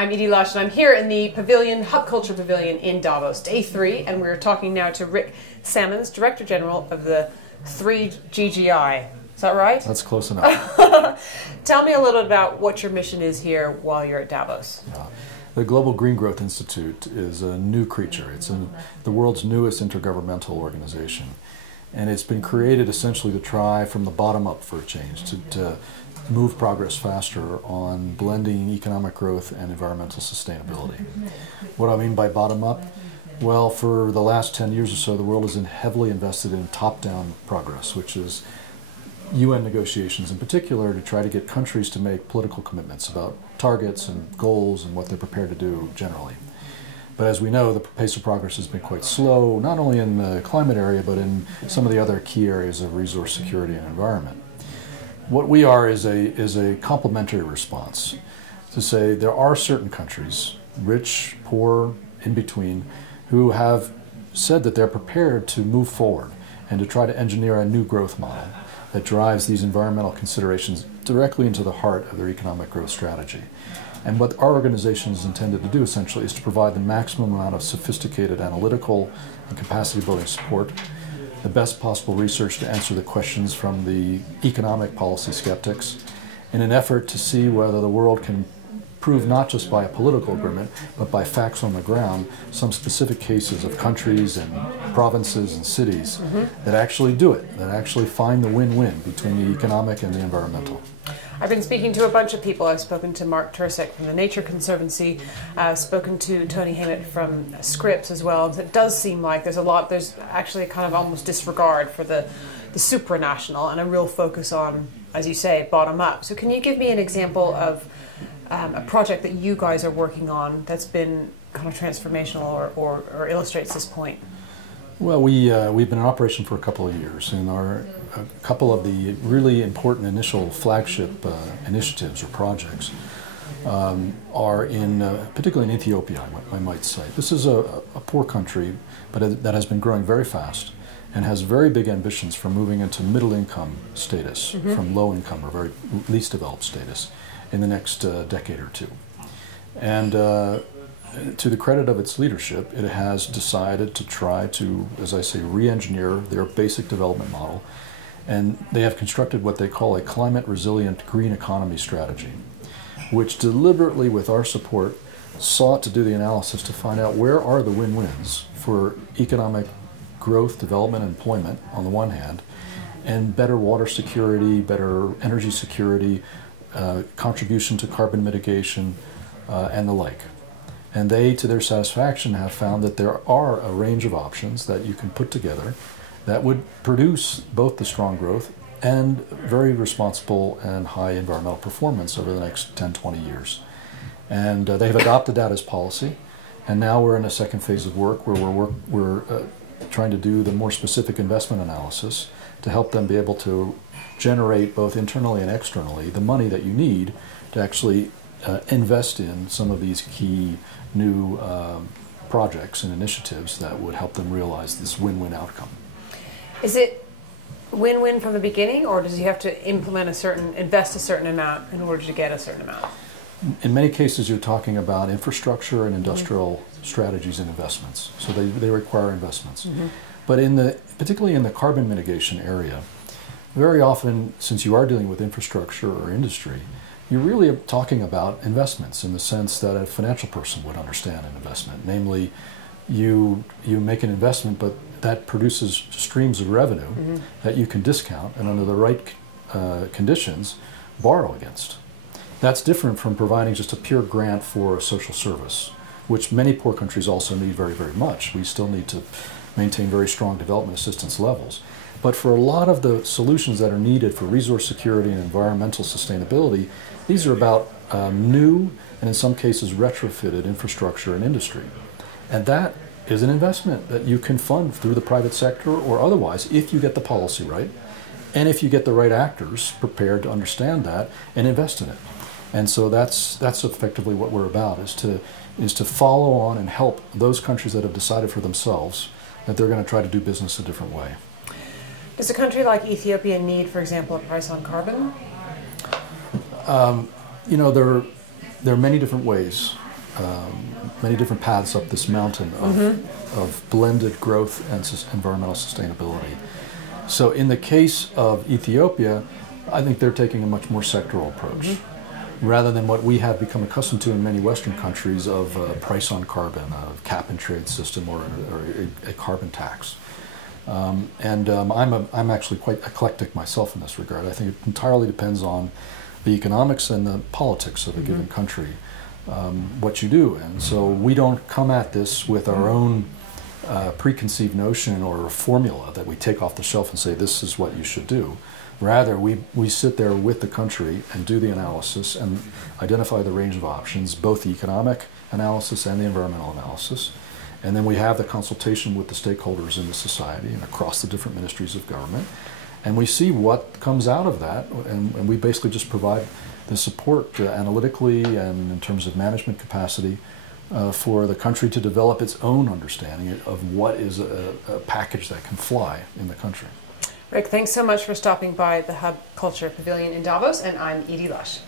I'm Edie Lush, and I'm here in the Pavilion, Hub Culture Pavilion in Davos, day 3, and we're talking now to Rick Samans, Director General of the GGGI. Is that right? That's close enough. Tell me a little about what your mission is here while you're at Davos. The Global Green Growth Institute is a new creature. It's the world's newest intergovernmental organization. And it's been created essentially to try from the bottom up for a change, to move progress faster on blending economic growth and environmental sustainability. What do I mean by bottom up? Well, for the last 10 years or so, the world has been heavily invested in top-down progress, which is UN negotiations in particular, to try to get countries to make political commitments about targets and goals and what they're prepared to do generally. But as we know, the pace of progress has been quite slow, not only in the climate area, but in some of the other key areas of resource security and environment. What we are is a complementary response to say there are certain countries, rich, poor, in between, who have said that they're prepared to move forward and to try to engineer a new growth model that drives these environmental considerations directly into the heart of their economic growth strategy. And what our organization is intended to do essentially is to provide the maximum amount of sophisticated analytical and capacity building support, the best possible research to answer the questions from the economic policy skeptics, in an effort to see whether the world can prove not just by a political agreement, but by facts on the ground, some specific cases of countries and provinces and cities that actually do it, that actually find the win-win between the economic and the environmental. I've been speaking to a bunch of people. I've spoken to Mark Tursek from the Nature Conservancy, spoken to Tony Hammett from Scripps as well. It does seem like there's actually a kind of almost disregard for the supranational and a real focus on, as you say, bottom up. So can you give me an example of a project that you guys are working on that's been kind of transformational or illustrates this point? Well, we've been in operation for a couple of years, and a couple of the really important initial flagship initiatives or projects are particularly in Ethiopia, I might say. This is a poor country, but that has been growing very fast and has very big ambitions for moving into middle income status from low income or very least developed status in the next decade or two. And to the credit of its leadership, it has decided to try to, as I say, re-engineer their basic development model. And they have constructed what they call a climate-resilient green economy strategy, which deliberately, with our support, sought to do the analysis to find out where are the win-wins for economic growth, development, and employment on the one hand, and better water security, better energy security, contribution to carbon mitigation, and the like. And they, to their satisfaction, have found that there are a range of options that you can put together that would produce both the strong growth and very responsible and high environmental performance over the next 10, 20 years. And they've adopted that as policy. And now we're in a second phase of work where we're trying to do the more specific investment analysis to help them be able to generate both internally and externally the money that you need to actually invest in some of these key new projects and initiatives that would help them realize this win-win outcome. Is it win-win from the beginning, or does he have to invest a certain amount in order to get a certain amount? In many cases, you're talking about infrastructure and industrial strategies and investments, so they require investments. But particularly in the carbon mitigation area, very often, since you are dealing with infrastructure or industry, you're really talking about investments in the sense that a financial person would understand an investment. Namely, you make an investment, but that produces streams of revenue that you can discount and under the right conditions borrow against. That's different from providing just a pure grant for a social service, which many poor countries also need very, very much. We still need to maintain very strong development assistance levels. But for a lot of the solutions that are needed for resource security and environmental sustainability, these are about new and in some cases retrofitted infrastructure and industry. And that is an investment that you can fund through the private sector or otherwise if you get the policy right and if you get the right actors prepared to understand that and invest in it. And so that's effectively what we're about, is to follow on and help those countries that have decided for themselves that they're going to try to do business a different way. Does a country like Ethiopia need, for example, a price on carbon? You know, there are many different ways many different paths up this mountain of blended growth and environmental sustainability. So in the case of Ethiopia, I think they're taking a much more sectoral approach, rather than what we have become accustomed to in many Western countries of price on carbon, a cap and trade system, or a carbon tax. I'm actually quite eclectic myself in this regard. I think it entirely depends on the economics and the politics of a given country, what you do. And so we don't come at this with our own preconceived notion or formula that we take off the shelf and say this is what you should do. Rather, we sit there with the country and do the analysis and identify the range of options, both the economic analysis and the environmental analysis. And then we have the consultation with the stakeholders in the society and across the different ministries of government. And we see what comes out of that, and we basically just provide the support analytically and in terms of management capacity for the country to develop its own understanding of what is a package that can fly in the country. Rick, thanks so much for stopping by the Hub Culture Pavilion in Davos, and I'm Edie Lush.